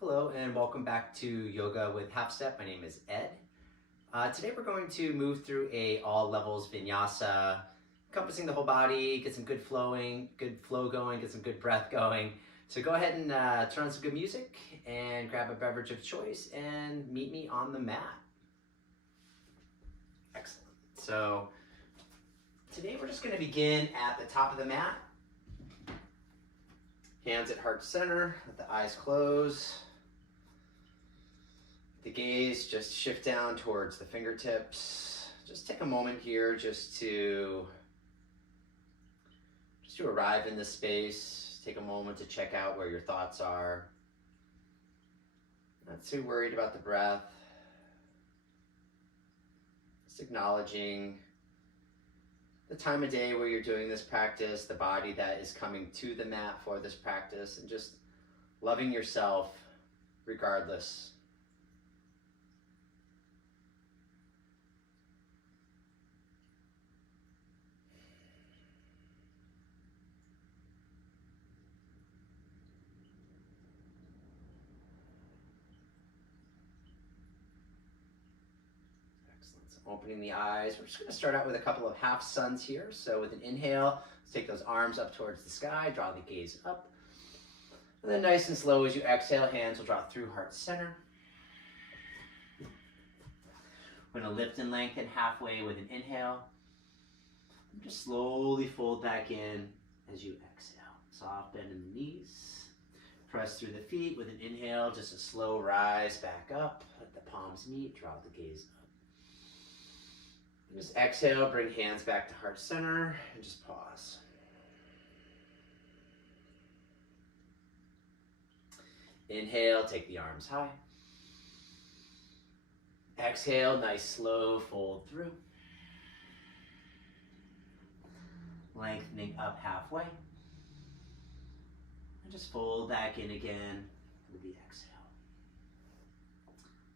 Hello and welcome back to Yoga with Half Step. My name is Ed. Today we're going to move through a all levels Vinyasa, encompassing the whole body, get some good flow going, get some good breath going. So go ahead and turn on some good music and grab a beverage of choice and meet me on the mat. Excellent. So today we're just going to begin at the top of the mat. Hands at heart center, let the eyes close. The gaze just shift down towards the fingertips. Just take a moment here just to arrive in this space. Take a moment to check out where your thoughts are. Not too worried about the breath. Just acknowledging the time of day where you're doing this practice, the body that is coming to the mat for this practice, and just loving yourself regardless. Opening the eyes. We're just going to start out with a couple of half suns here. So with an inhale, let's take those arms up towards the sky, draw the gaze up. And then nice and slow as you exhale, hands will draw through heart center. We're going to lift and lengthen halfway with an inhale. And just slowly fold back in as you exhale. Soft bend in the knees. Press through the feet with an inhale, just a slow rise back up. Let the palms meet, draw the gaze up. Just exhale, bring hands back to heart center, and just pause. Inhale, take the arms high. Exhale, nice slow fold through. Lengthening up halfway. And just fold back in again with the exhale.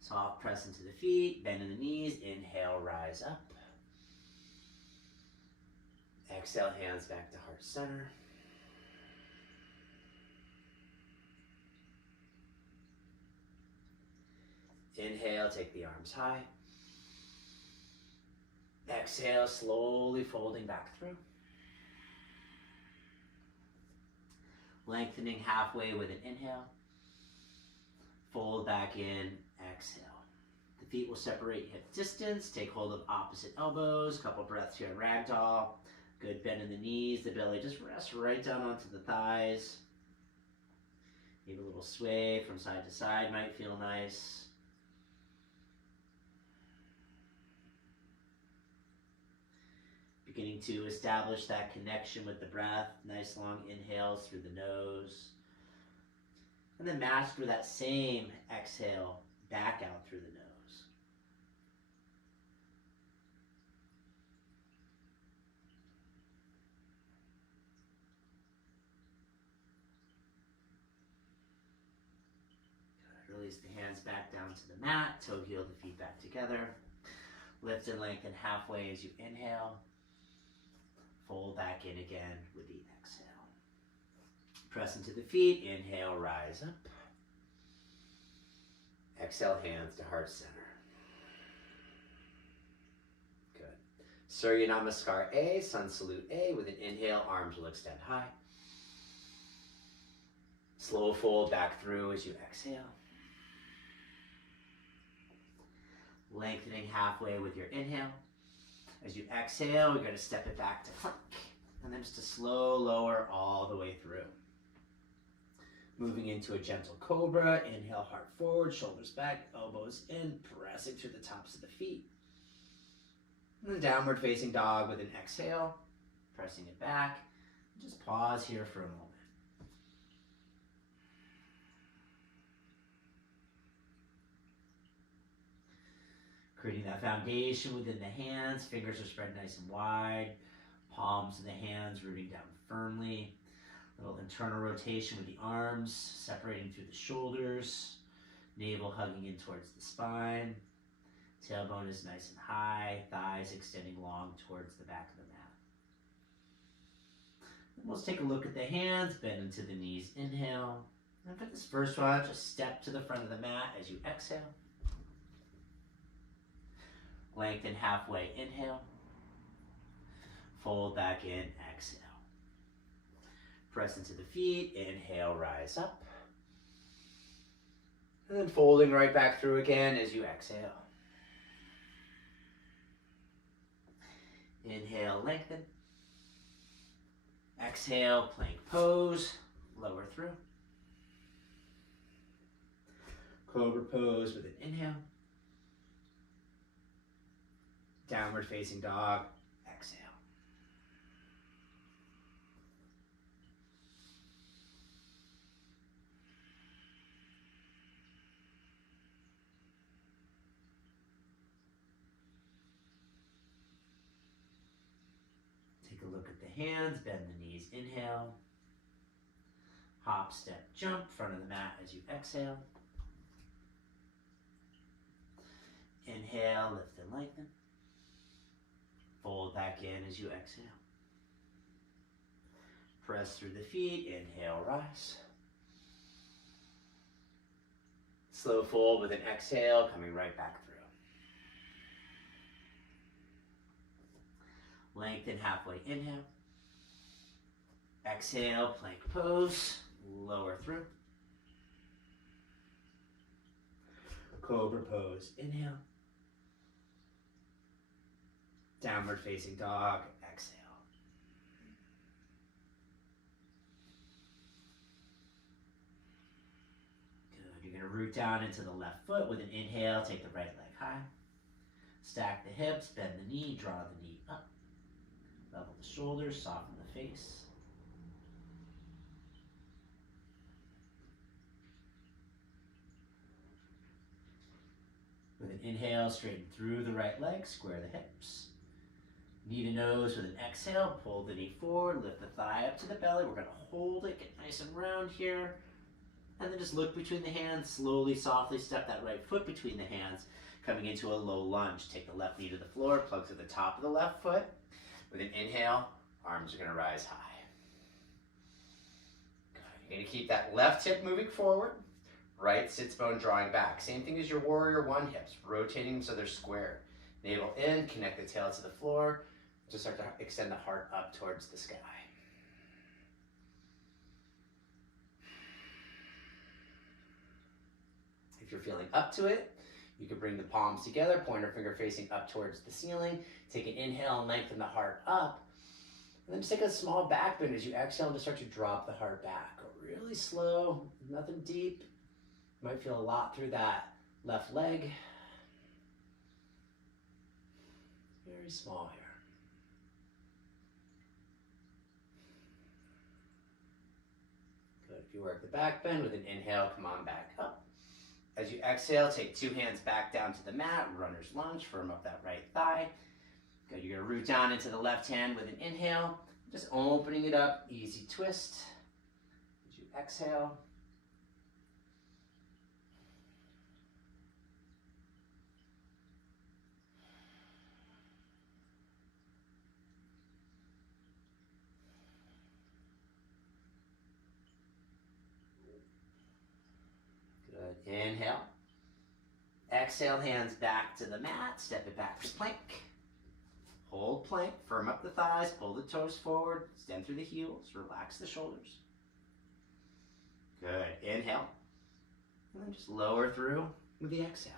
Soft press into the feet, bend in the knees, inhale, rise up. Exhale, hands back to heart center. Inhale, take the arms high. Exhale, slowly folding back through. Lengthening halfway with an inhale. Fold back in, exhale. The feet will separate hip distance. Take hold of opposite elbows. Couple breaths here in ragdoll. Good bend in the knees, the belly just rests right down onto the thighs. Maybe a little sway from side to side might feel nice. Beginning to establish that connection with the breath. Nice long inhales through the nose. And then master that same exhale back out through the nose. Release the hands back down to the mat, toe heel the feet back together. Lift and lengthen halfway as you inhale. Fold back in again with the exhale. Press into the feet, inhale, rise up. Exhale, hands to heart center. Good. Surya Namaskar A, Sun Salute A. With an inhale, arms will extend high. Slow fold back through as you exhale. Lengthening halfway with your inhale. As you exhale, you're going to step it back to plank. And then just a slow lower all the way through. Moving into a gentle cobra. Inhale, heart forward, shoulders back, elbows in, pressing through the tops of the feet. And then downward facing dog with an exhale. Pressing it back. Just pause here for a moment. Creating that foundation within the hands. Fingers are spread nice and wide. Palms of the hands rooting down firmly. Little internal rotation with the arms, separating through the shoulders. Navel hugging in towards the spine. Tailbone is nice and high. Thighs extending long towards the back of the mat. And let's take a look at the hands. Bend into the knees. Inhale. And for this first one, just step to the front of the mat as you exhale. Lengthen halfway, inhale. Fold back in, exhale. Press into the feet, inhale, rise up. And then folding right back through again as you exhale. Inhale, lengthen. Exhale, plank pose, lower through. Cobra pose with an inhale. Downward facing dog, exhale. Take a look at the hands, bend the knees, inhale. Hop, step, jump, front of the mat as you exhale. Inhale, lift and lengthen. Fold back in as you exhale. Press through the feet, inhale, rise. Slow fold with an exhale, coming right back through. Lengthen halfway, inhale. Exhale, plank pose, lower through. Cobra pose, inhale. Downward facing dog, exhale. Good, you're gonna root down into the left foot with an inhale, take the right leg high. Stack the hips, bend the knee, draw the knee up. Level the shoulders, soften the face. With an inhale, straighten through the right leg, square the hips. Knee to nose with an exhale, pull the knee forward, lift the thigh up to the belly. We're gonna hold it, get nice and round here. And then just look between the hands, slowly, softly step that right foot between the hands, coming into a low lunge. Take the left knee to the floor, plug to the top of the left foot. With an inhale, arms are gonna rise high. Good. You're gonna keep that left hip moving forward, right sits bone drawing back. Same thing as your warrior one hips, rotating them so they're squared. Navel in, connect the tail to the floor. Just start to extend the heart up towards the sky. If you're feeling up to it, you can bring the palms together, pointer finger facing up towards the ceiling. Take an inhale and lengthen the heart up. And then just take a small back bend as you exhale and just start to drop the heart back. Go really slow, nothing deep. You might feel a lot through that left leg. Very small here. Good. If you work the back bend with an inhale, come on back up. As you exhale, take two hands back down to the mat, runner's lunge, firm up that right thigh. Good. You're going to root down into the left hand with an inhale, just opening it up, easy twist. As you exhale. Good. Inhale. Exhale, hands back to the mat. Step it back to plank. Hold plank. Firm up the thighs. Pull the toes forward. Extend through the heels. Relax the shoulders. Good. Inhale. And then just lower through with the exhale.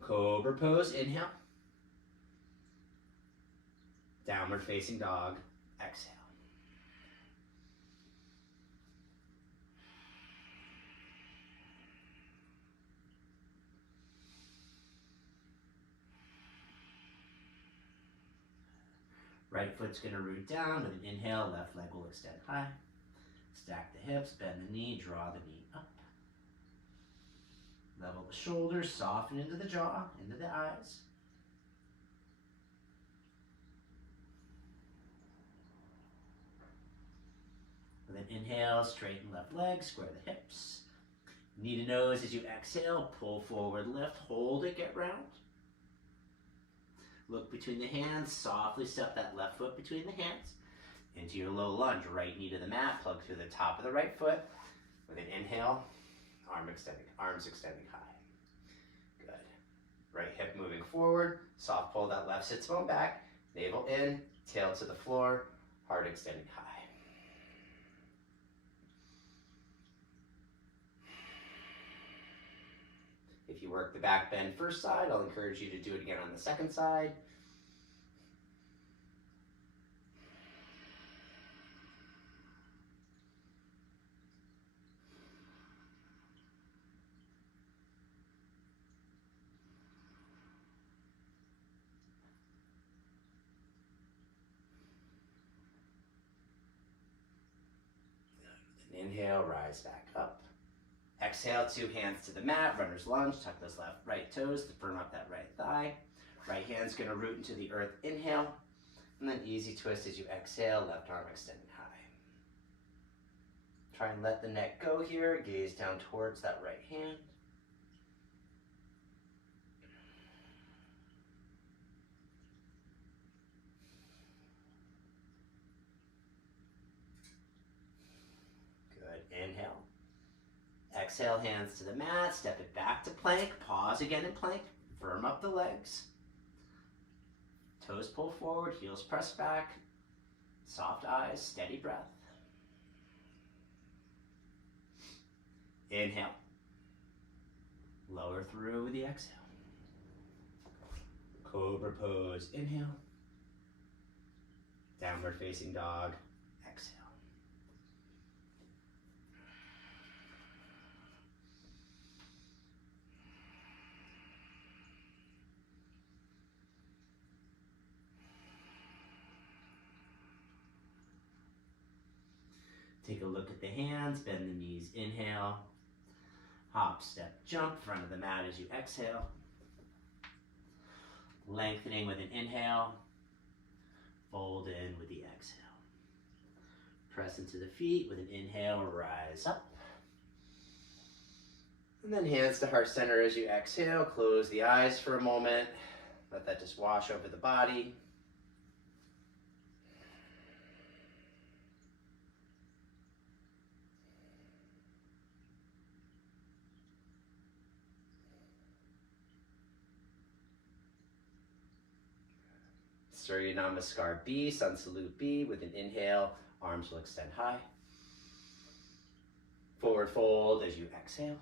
Cobra pose. Inhale. Downward facing dog. Exhale. Right foot's going to root down with an inhale, left leg will extend high. Stack the hips, bend the knee, draw the knee up. Level the shoulders, soften into the jaw, into the eyes. With an inhale, straighten left leg, square the hips. Knee to nose as you exhale, pull forward, lift, hold it, get round. Look between the hands, softly step that left foot between the hands into your low lunge. Right knee to the mat, plug through the top of the right foot. With an inhale, arms extending high. Good. Right hip moving forward, soft pull that left sits bone back, navel in, tail to the floor, heart extending high. If you work the back bend first side, I'll encourage you to do it again on the second side. Inhale, rise back up. Exhale, two hands to the mat, runner's lunge, tuck those right toes to firm up that right thigh. Right hand's gonna root into the earth, inhale, and then easy twist as you exhale, left arm extending high. Try and let the neck go here, gaze down towards that right hand. Good, inhale. Exhale, hands to the mat, step it back to plank, pause again in plank, firm up the legs. Toes pull forward, heels press back, soft eyes, steady breath. Inhale. Lower through with the exhale. Cobra pose, inhale. Downward facing dog, exhale. Take a look at the hands, bend the knees, inhale. Hop, step, jump, front of the mat as you exhale. Lengthening with an inhale. Fold in with the exhale. Press into the feet with an inhale, rise up. And then hands to heart center as you exhale. Close the eyes for a moment. Let that just wash over the body. Surya Namaskar B, Sun Salute B. With an inhale, arms will extend high. Forward fold as you exhale.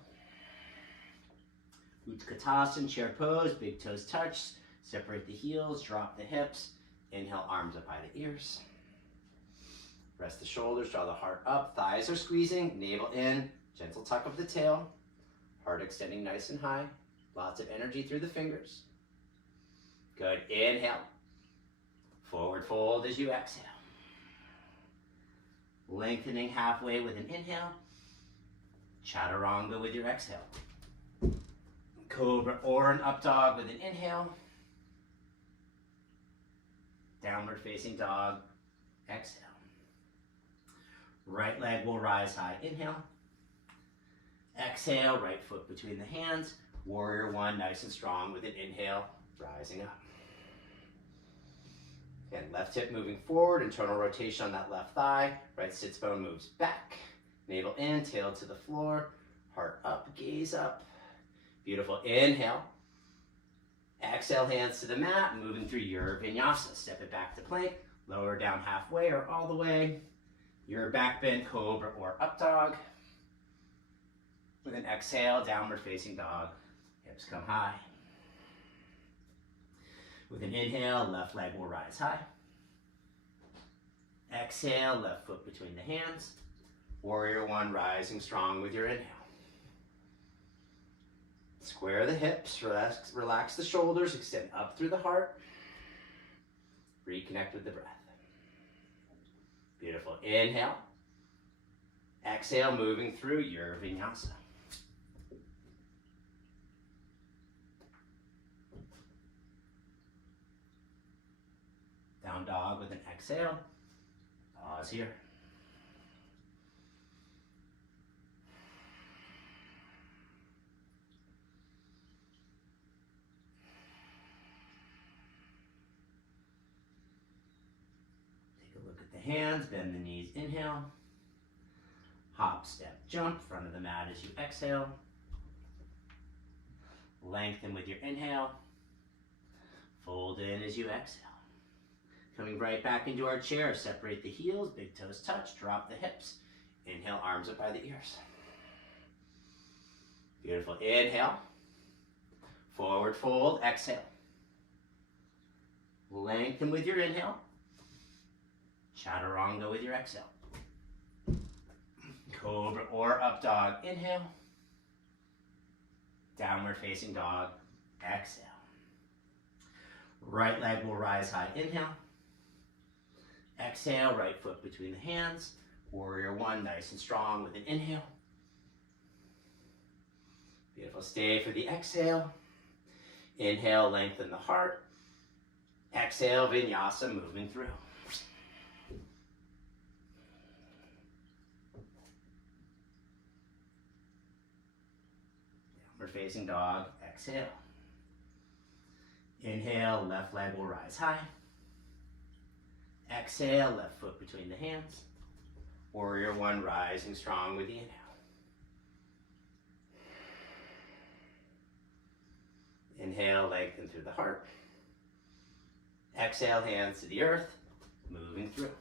Utkatasana, chair pose, big toes touch. Separate the heels, drop the hips. Inhale, arms up by the ears. Rest the shoulders, draw the heart up. Thighs are squeezing, navel in, gentle tuck of the tail. Heart extending nice and high. Lots of energy through the fingers. Good, inhale. Forward fold as you exhale. Lengthening halfway with an inhale. Chaturanga with your exhale. Cobra or an up dog with an inhale. Downward facing dog, exhale. Right leg will rise high, inhale. Exhale, right foot between the hands. Warrior one, nice and strong with an inhale, rising up. Again, left hip moving forward, internal rotation on that left thigh. Right sits bone moves back. Navel in, tail to the floor. Heart up, gaze up. Beautiful, inhale. Exhale, hands to the mat, moving through your Vinyasa. Step it back to plank, lower down halfway or all the way. Your back bend, cobra or up dog. With an exhale, downward facing dog. Hips come high. With an inhale, left leg will rise high. Exhale, left foot between the hands. Warrior one, rising strong with your inhale. Square the hips, relax the shoulders, extend up through the heart. Reconnect with the breath. Beautiful, inhale. Exhale, moving through your Vinyasa. Down dog with an exhale. Pause here. Take a look at the hands, bend the knees, inhale. Hop, step, jump, front of the mat as you exhale. Lengthen with your inhale. Fold in as you exhale. Coming right back into our chair, separate the heels, big toes touch, drop the hips. Inhale, arms up by the ears. Beautiful. Inhale. Forward fold, exhale. Lengthen with your inhale. Chaturanga with your exhale. Cobra or up dog, inhale. Downward facing dog, exhale. Right leg will rise high, inhale. Exhale, right foot between the hands. Warrior one, nice and strong with an inhale. Beautiful, stay for the exhale. Inhale, lengthen the heart. Exhale, Vinyasa, moving through. We're facing dog, exhale. Inhale, left leg will rise high. Exhale, left foot between the hands. Warrior one, rising strong with the inhale. Inhale, lengthen through the heart. Exhale, hands to the earth, moving through.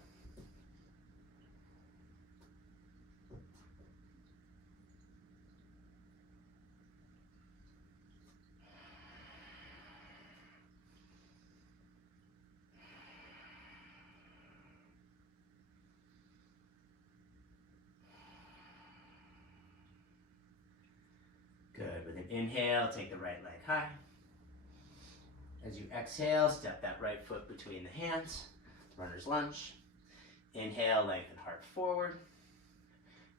Good. With an inhale, take the right leg high. As you exhale, step that right foot between the hands, runner's lunge. Inhale, lengthen heart forward.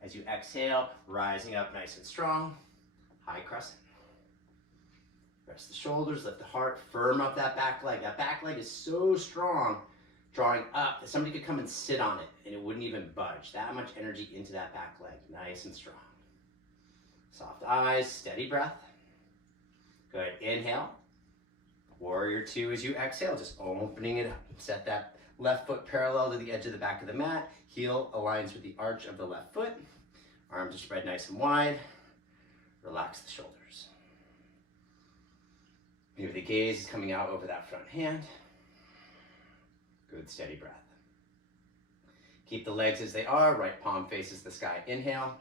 As you exhale, rising up nice and strong, high crescent. Rest the shoulders, lift the heart, firm up that back leg. That back leg is so strong, drawing up that somebody could come and sit on it and it wouldn't even budge. That much energy into that back leg, nice and strong. Soft eyes, steady breath. Good, inhale. Warrior two as you exhale, just opening it up. Set that left foot parallel to the edge of the back of the mat. Heel aligns with the arch of the left foot. Arms are spread nice and wide. Relax the shoulders. Maybe the gaze is coming out over that front hand. Good, steady breath. Keep the legs as they are. Right palm faces the sky. Inhale.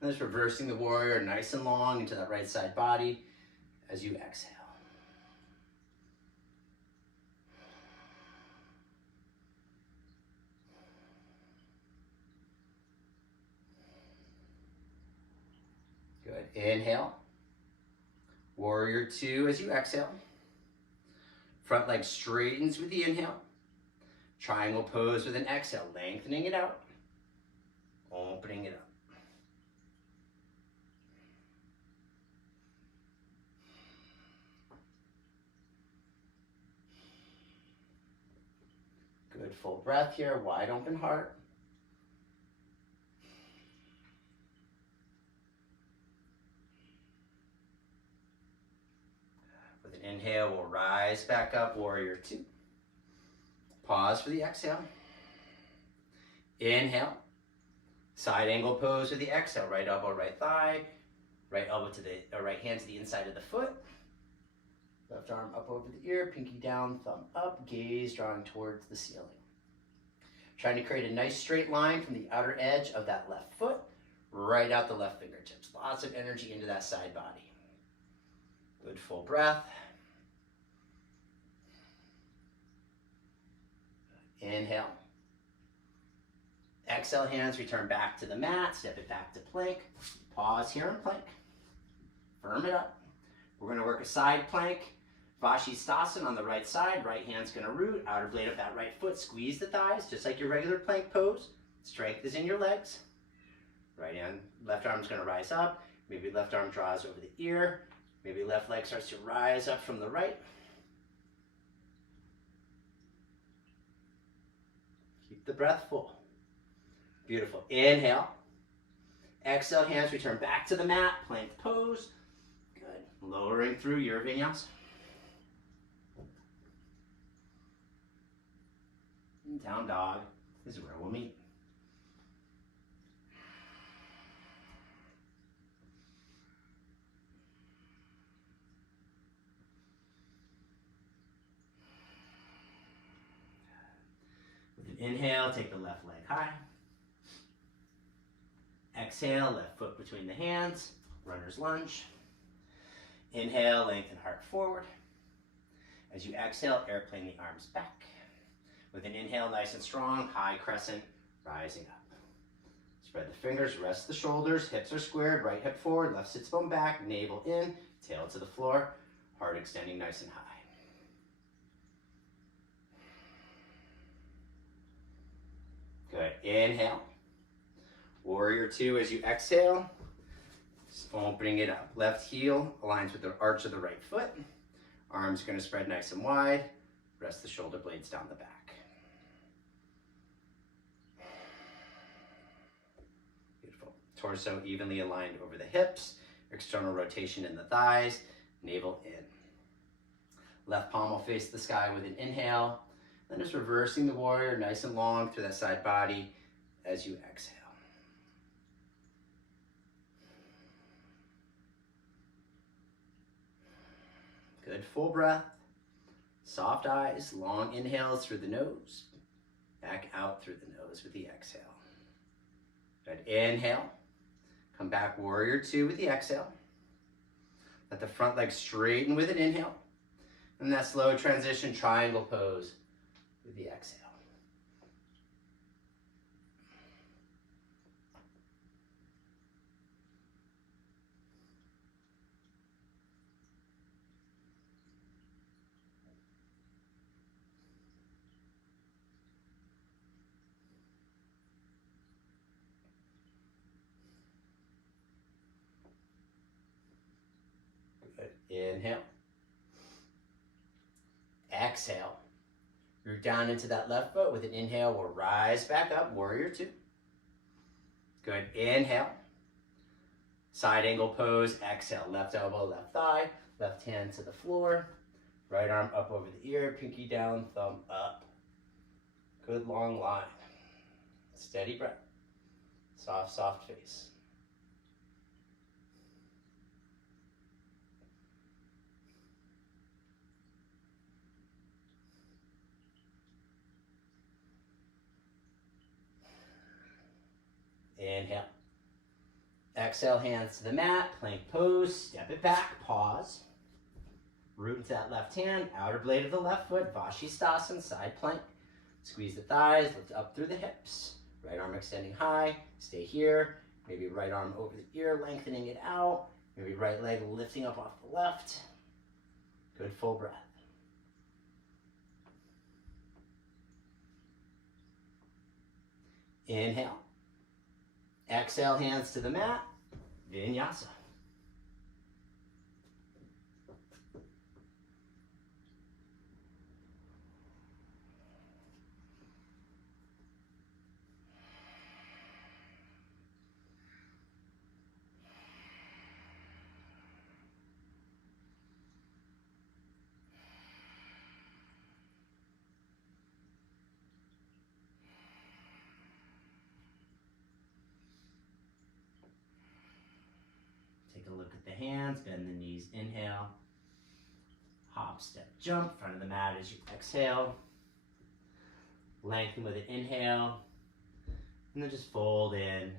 And just reversing the warrior nice and long into that right side body as you exhale. Good. Inhale. Warrior two as you exhale. Front leg straightens with the inhale. Triangle pose with an exhale, lengthening it out, opening it up. Good, full breath here, wide open heart. With an inhale, we'll rise back up, warrior two. Pause for the exhale. Inhale. Side angle pose with the exhale. Right elbow, right thigh. Right elbow to the, right hand to the inside of the foot. Left arm up over the ear, pinky down, thumb up, gaze drawing towards the ceiling. Trying to create a nice straight line from the outer edge of that left foot, right out the left fingertips. Lots of energy into that side body. Good, full breath. Inhale. Exhale, hands return back to the mat, step it back to plank. Pause here in plank. Firm it up. We're going to work a side plank. Vashisthasana on the right side. Right hand's going to root. Outer blade of that right foot. Squeeze the thighs, just like your regular plank pose. Strength is in your legs. Right hand, left arm's going to rise up. Maybe left arm draws over the ear. Maybe left leg starts to rise up from the right. Keep the breath full. Beautiful. Inhale. Exhale, hands return back to the mat. Plank pose. Good. Lowering through your vinyasa. Down dog is where we'll meet. inhale, take the left leg high. Exhale, left foot between the hands, runner's lunge. Inhale, lengthen heart forward. As you exhale, airplane the arms back. With an inhale, nice and strong, high crescent, rising up. Spread the fingers, rest the shoulders, hips are squared, right hip forward, left sits bone back, navel in, tail to the floor, heart extending nice and high. Good, inhale. Warrior two as you exhale, opening it up. Left heel aligns with the arch of the right foot. Arms are going to spread nice and wide. Rest the shoulder blades down the back. Beautiful. Torso evenly aligned over the hips. External rotation in the thighs. Navel in. Left palm will face the sky with an inhale. Then just reversing the warrior nice and long through that side body as you exhale. Good, full breath. Soft eyes, long inhales through the nose. Back out through the nose with the exhale. Good, inhale. Come back, warrior two with the exhale. Let the front leg straighten with an inhale. And that slow transition, triangle pose with the exhale. Good. Inhale. Exhale. Root down into that left foot with an inhale. We'll rise back up, warrior two. Good, inhale. Side angle pose, exhale. Left elbow, left thigh, left hand to the floor. Right arm up over the ear, pinky down, thumb up. Good long line. Steady breath. Soft, soft face. Inhale. Exhale, hands to the mat, plank pose, step it back, pause. Root into that left hand, outer blade of the left foot, Vashisthasana, side plank. Squeeze the thighs, lift up through the hips. Right arm extending high, stay here. Maybe right arm over the ear, lengthening it out. Maybe right leg lifting up off the left. Good, full breath. Inhale. Exhale, hands to the mat, Vinyasa. Take a look at the hands, bend the knees, inhale. Hop, step, jump, front of the mat as you exhale. Lengthen with an inhale. And then just fold in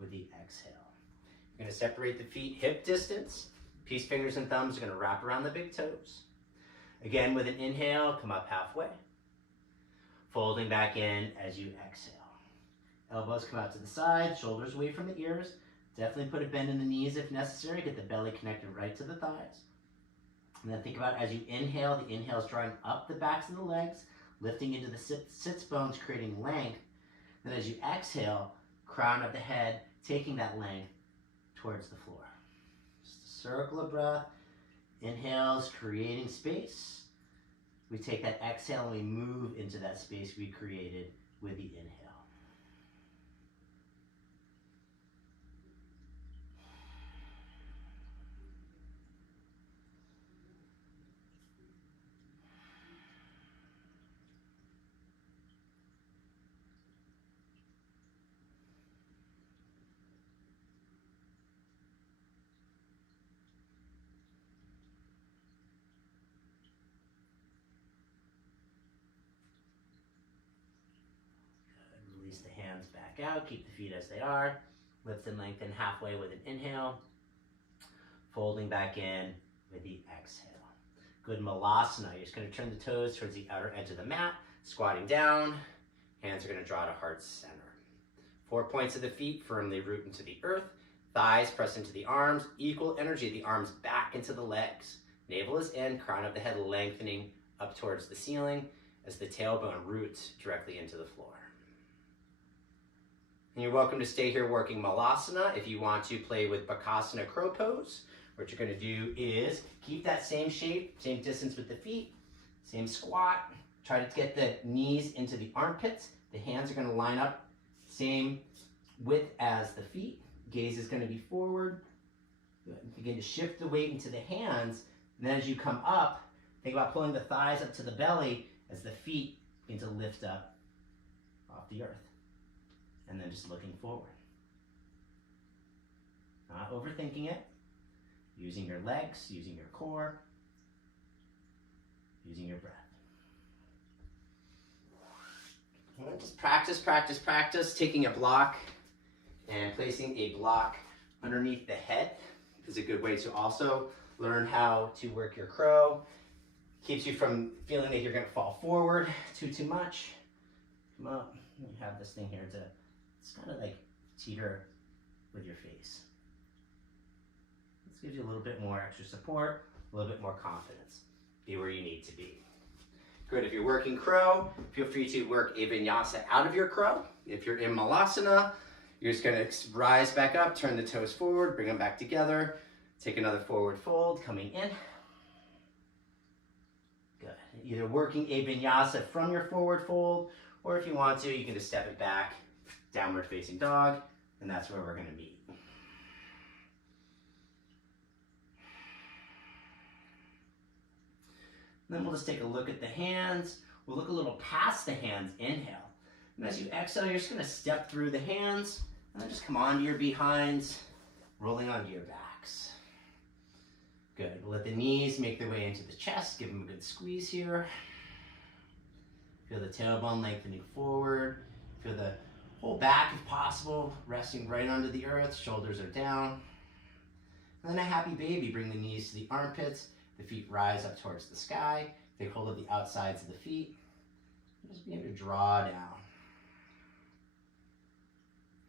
with the exhale. You're going to separate the feet hip distance. Peace fingers and thumbs are going to wrap around the big toes. Again, with an inhale, come up halfway. Folding back in as you exhale. Elbows come out to the side, shoulders away from the ears. Definitely put a bend in the knees if necessary. Get the belly connected right to the thighs. And then think about as you inhale, the inhale is drawing up the backs of the legs, lifting into the sits bones, creating length. Then as you exhale, crown of the head, taking that length towards the floor. Just a circle of breath. Inhales, creating space. We take that exhale and we move into that space we created with the inhale. hands back out. Keep the feet as they are. Lift and lengthen halfway with an inhale. Folding back in with the exhale. Good malasana. You're just going to turn the toes towards the outer edge of the mat. Squatting down. Hands are going to draw to heart center. 4 points of the feet firmly root into the earth. Thighs press into the arms. Equal energy. The arms back into the legs. Navel is in. Crown of the head lengthening up towards the ceiling as the tailbone roots directly into the floor. And you're welcome to stay here working malasana. If you want to play with bakasana crow pose, what you're going to do is keep that same shape, same distance with the feet, same squat. Try to get the knees into the armpits. The hands are going to line up same width as the feet. Gaze is going to be forward. Good. Begin to shift the weight into the hands. And then as you come up, think about pulling the thighs up to the belly as the feet begin to lift up off the earth. And then just looking forward. Not overthinking it. Using your legs, using your core, using your breath. And just practice, practice, practice. Taking a block and placing a block underneath the head is a good way to also learn how to work your crow. Keeps you from feeling that you're going to fall forward too much. Come up. You have this thing here to, it's kind of like teeter with your face. This gives you a little bit more extra support, a little bit more confidence. Be where you need to be. Good. If you're working crow, feel free to work a vinyasa out of your crow. If you're in malasana, you're just going to rise back up, turn the toes forward, bring them back together. Take another forward fold, coming in. Good. Either working a vinyasa from your forward fold, or if you want to, you can just step it back, downward facing dog, and that's where we're going to meet. Then we'll just take a look at the hands. We'll look a little past the hands, inhale. And as you exhale, you're just going to step through the hands, and then just come onto your behinds, rolling onto your backs. Good. Let the knees make their way into the chest. Give them a good squeeze here. Feel the tailbone lengthening forward. Feel the whole back, if possible, resting right onto the earth. Shoulders are down. And then a happy baby. Bring the knees to the armpits. The feet rise up towards the sky. Take hold of the outsides of the feet. Just be able to draw down.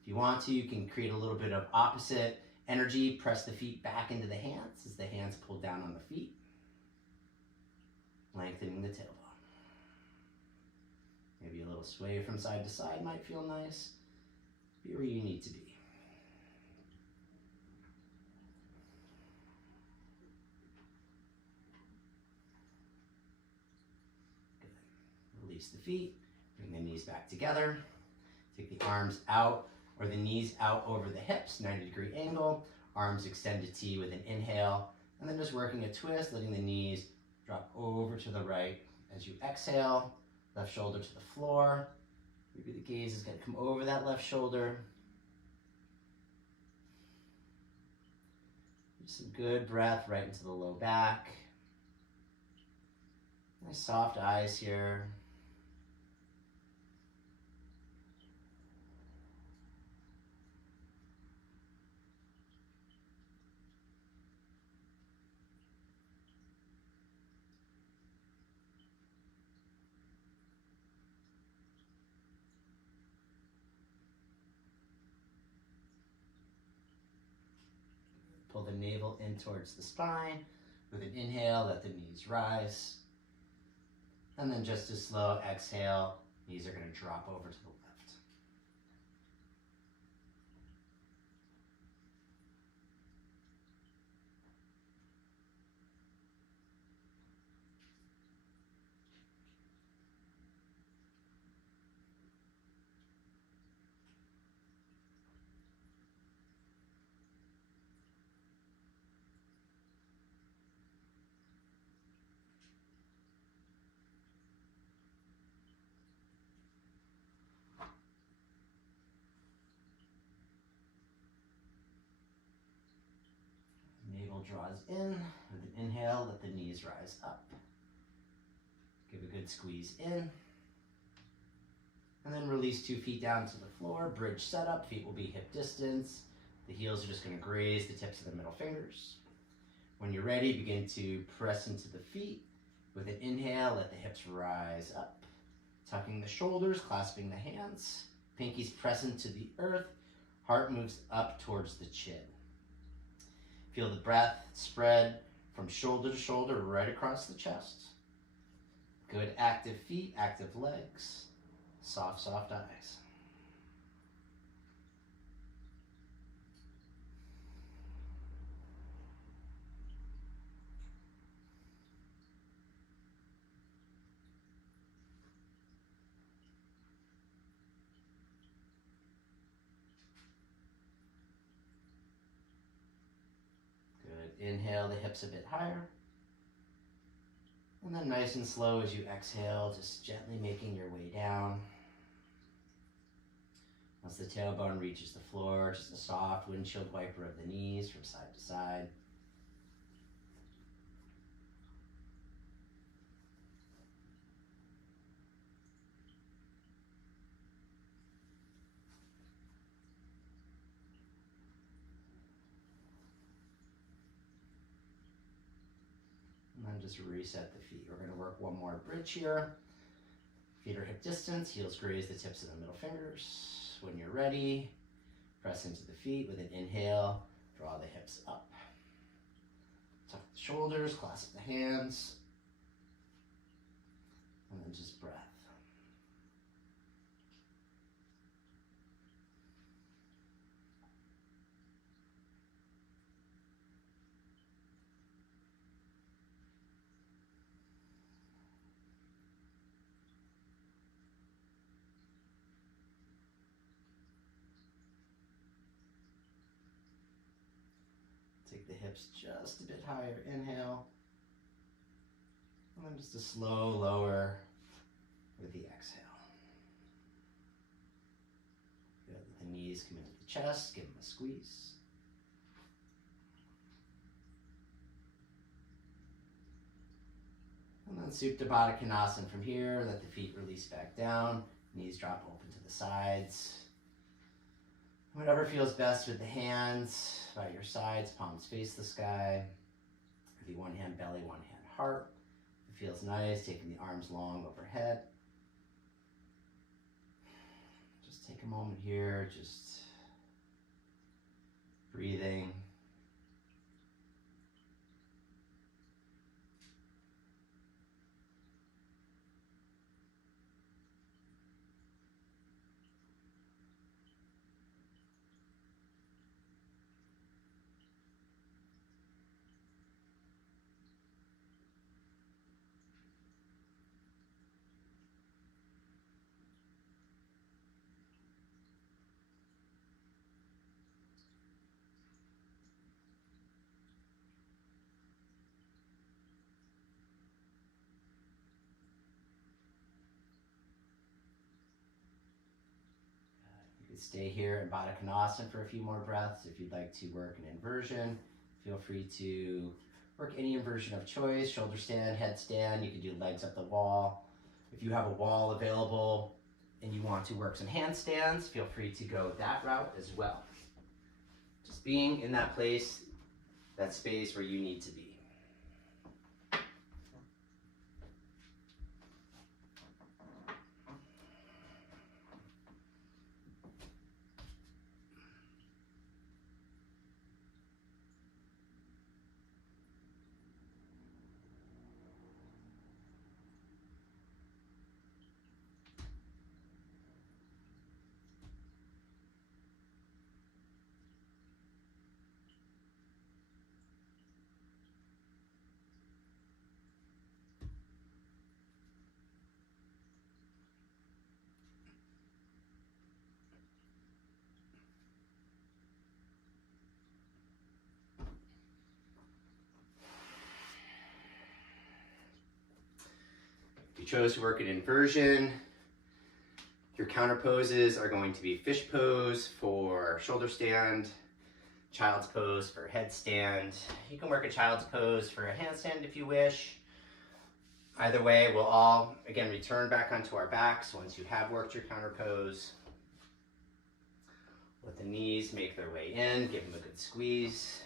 If you want to, you can create a little bit of opposite energy. Press the feet back into the hands as the hands pull down on the feet. Lengthening the tailbone. Maybe a little sway from side to side might feel nice. Be where you need to be. Release the feet, bring the knees back together. Take the arms out or the knees out over the hips, 90-degree angle. Arms extend to T with an inhale, and then just working a twist, letting the knees drop over to the right. As you exhale, left shoulder to the floor. Maybe the gaze is going to come over that left shoulder. Just some good breath right into the low back. Nice soft eyes here. Pull the navel in towards the spine. With an inhale, let the knees rise. And then just a slow exhale, knees are going to drop over to the left. Navel draws in. With an inhale, let the knees rise up. Give a good squeeze in. And then release 2 feet down to the floor. Bridge setup. Feet will be hip distance. The heels are just going to graze the tips of the middle fingers. When you're ready, begin to press into the feet. With an inhale, let the hips rise up. Tucking the shoulders, clasping the hands. Pinkies press into the earth. Heart moves up towards the chin. Feel the breath spread from shoulder to shoulder right across the chest. Good active feet, active legs. Soft, soft eyes. Good. Inhale the hips a bit higher. And then nice and slow as you exhale, just gently making your way down. Once the tailbone reaches the floor, just a soft windshield wiper of the knees from side to side. And then just reset the feet. We're going to work one more bridge here. Feet are hip distance, heels graze the tips of the middle fingers. When you're ready, press into the feet with an inhale, draw the hips up. Tuck the shoulders, clasp the hands, and then just breath. Take the hips just a bit higher, inhale, and then just a slow lower with the exhale. Good, let the knees come into the chest, give them a squeeze. And then Supta Baddha Konasana from here, let the feet release back down, knees drop open to the sides. Whatever feels best with the hands by your sides, palms face the sky. Maybe one hand belly, one hand heart. It feels nice, taking the arms long overhead. Just take a moment here, just breathing. Stay here in Baddha Konasana for a few more breaths. If you'd like to work an inversion, feel free to work any inversion of choice, shoulder stand, headstand. You can do legs up the wall. If you have a wall available and you want to work some handstands, feel free to go that route as well. Just being in that place, that space where you need to be. If you chose to work an inversion, your counter poses are going to be fish pose for shoulder stand, child's pose for headstand. You can work a child's pose for a handstand if you wish. Either way, we'll all, again, return back onto our backs once you have worked your counter pose. Let the knees make their way in, give them a good squeeze.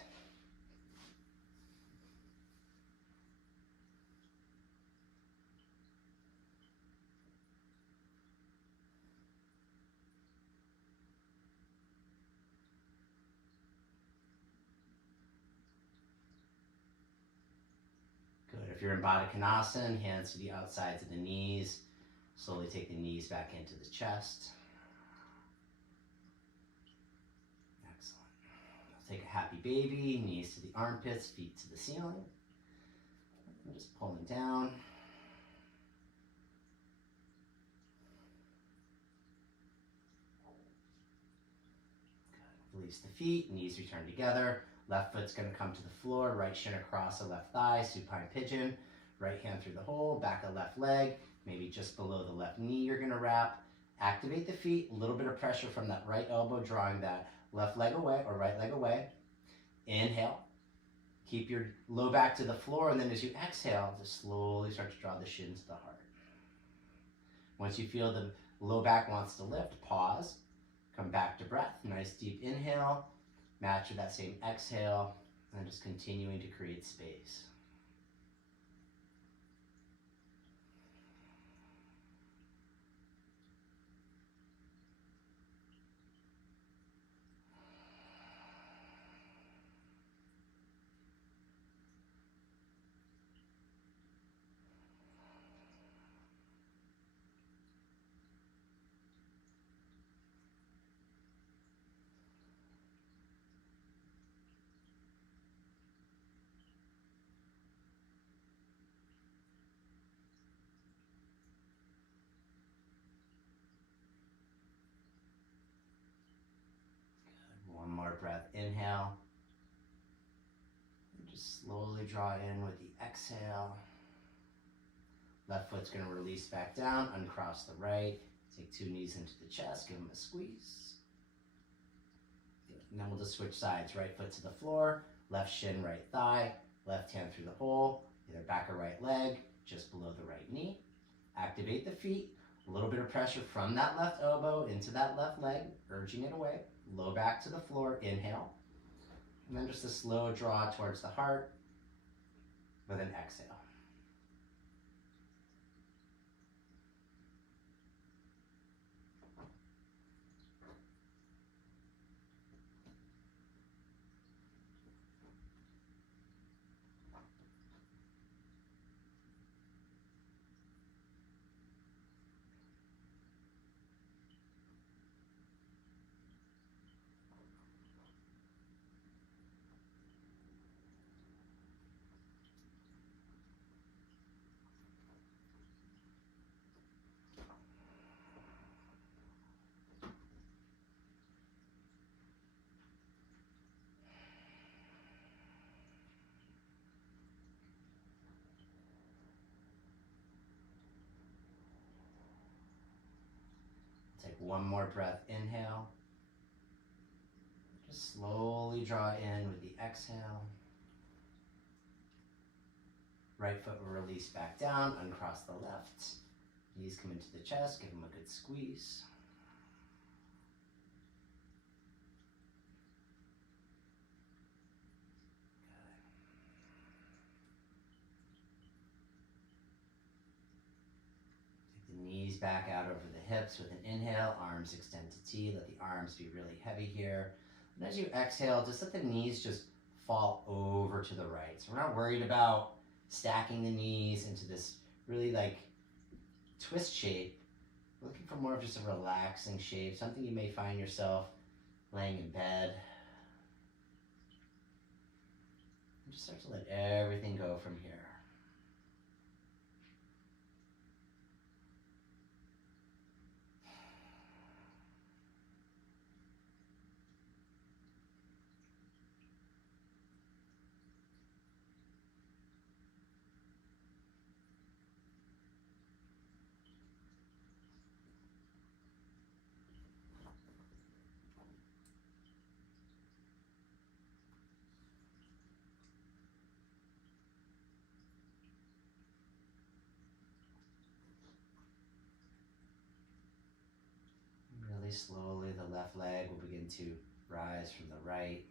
Good. If you're in Baddha Konasana, hands to the outsides of the knees. Slowly take the knees back into the chest. Take a happy baby, knees to the armpits, feet to the ceiling. And just pulling down. Good. Release the feet, knees return together. Left foot's going to come to the floor, right shin across the left thigh, supine pigeon. Right hand through the hole, back of left leg, maybe just below the left knee you're going to wrap. Activate the feet, a little bit of pressure from that right elbow, drawing that left leg away or right leg away. Inhale. Keep your low back to the floor, and then as you exhale, just slowly start to draw the shins to the heart. Once you feel the low back wants to lift, pause. Come back to breath. Nice deep inhale. Match with that same exhale, and just continuing to create space. One more breath, inhale. And just slowly draw in with the exhale. Left foot's going to release back down, uncross the right. Take two knees into the chest, give them a squeeze. Good. And then we'll just switch sides. Right foot to the floor, left shin, right thigh, left hand through the hole, either back or right leg, just below the right knee. Activate the feet. A little bit of pressure from that left elbow into that left leg, urging it away. Low back to the floor, inhale. And then just a slow draw towards the heart with an exhale. Take one more breath, inhale. Just slowly draw in with the exhale. Right foot will release back down, uncross the left. Knees come into the chest, give them a good squeeze. Take the knees back out over the hips with an inhale, arms extend to T. Let the arms be really heavy here. And as you exhale, just let the knees just fall over to the right. So we're not worried about stacking the knees into this really like twist shape. We're looking for more of just a relaxing shape, something you may find yourself laying in bed. And just start to let everything go from here. begin to rise from the right.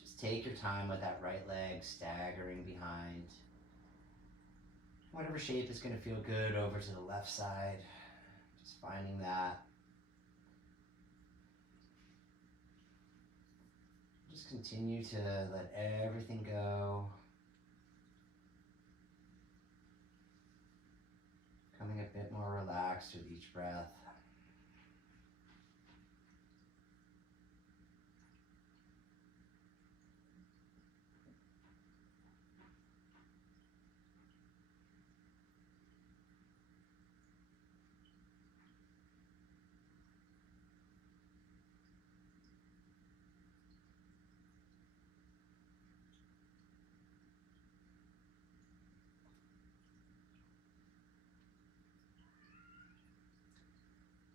Just take your time with that right leg staggering behind. Whatever shape is going to feel good over to the left side. Just finding that. Just continue to let everything go. Becoming a bit more relaxed with each breath.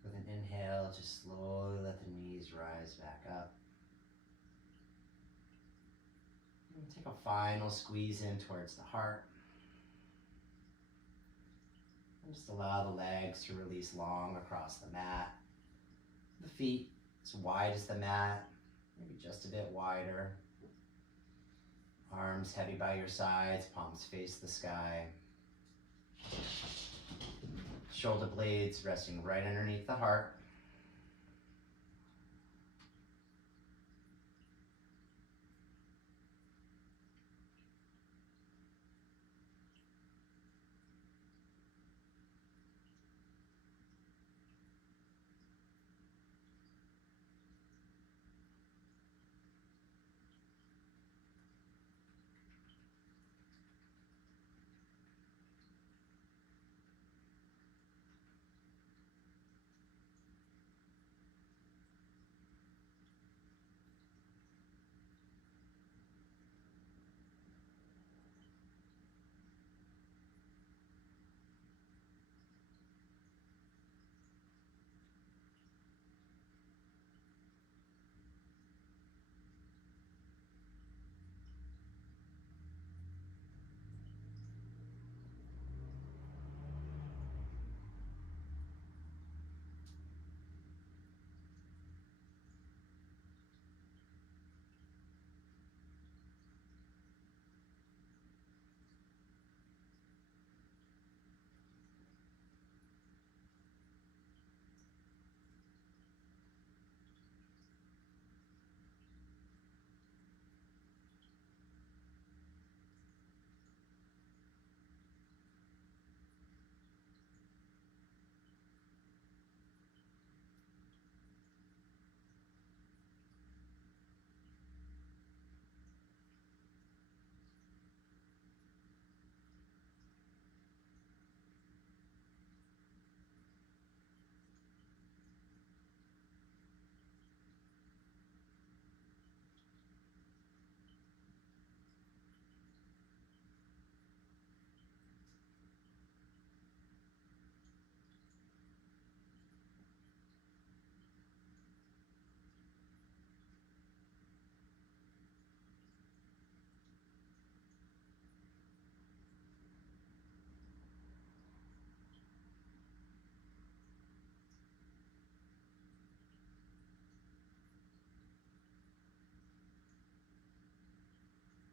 With an inhale, just slowly let the knees rise back up. And take a final squeeze in towards the heart. And just allow the legs to release long across the mat. The feet as wide as the mat, maybe just a bit wider. Arms heavy by your sides, palms face the sky. Shoulder blades resting right underneath the heart.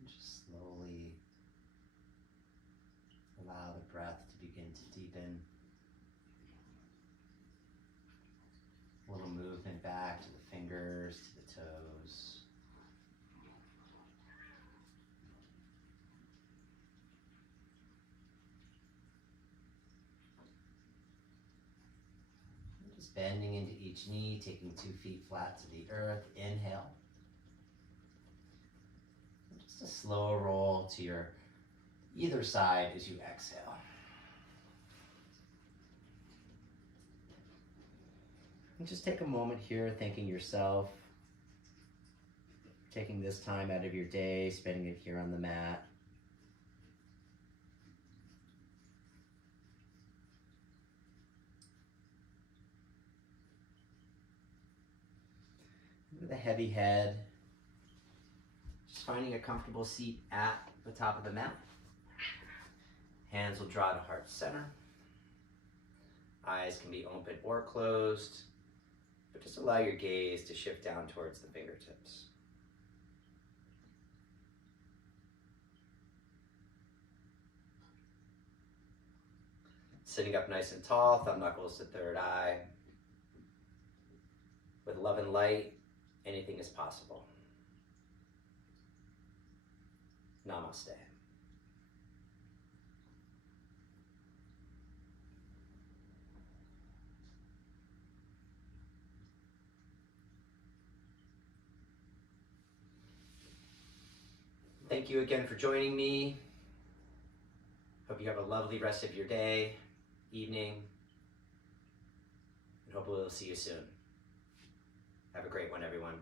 Just slowly allow the breath to begin to deepen. A little movement back to the fingers, to the toes. And just bending into each knee, taking 2 feet flat to the earth. Inhale. And just a slow roll to your either side as you exhale. And just take a moment here thanking yourself, taking this time out of your day, spending it here on the mat. With a heavy head, just finding a comfortable seat at the top of the mat. Hands will draw to heart center. Eyes can be open or closed. but just allow your gaze to shift down towards the fingertips. Sitting up nice and tall, thumb knuckles to third eye. With love and light, anything is possible. Namaste. Thank you again for joining me. Hope you have a lovely rest of your day, evening, and hopefully we'll see you soon. Have a great one, everyone.